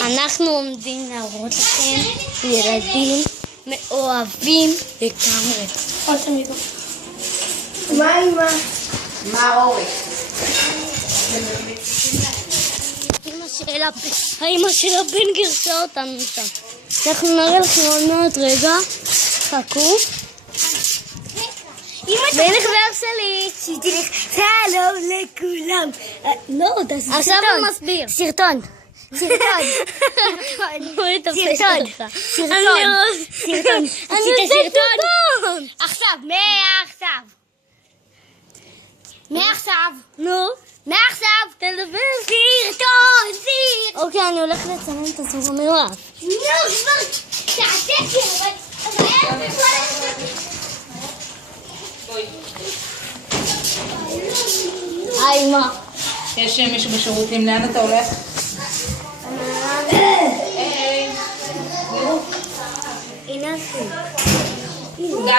אנחנו עומדים להראות לכם ילדים מאוהבים לגמרי. מה אמא? מה אורי? האמא של הבן גרסה אותנו שם. אנחנו נראה לכם עוד מעט רגע. חכו. ולחבר שלי. שתלך שלום לכולם. לא, תעשי סרטון. עכשיו הוא מסביר. סרטון. סרטון. עשית סרטון. עכשיו, מעכשיו. נו. מעכשיו. תדבר. סרטון. אוקיי, אני הולך לצלם את הסוף המאוהב. נו, כבר. תעשה אבל... היי, אמא. יש מישהו בשירותים, לאן אתה הולך? הנה הסוף. גיא,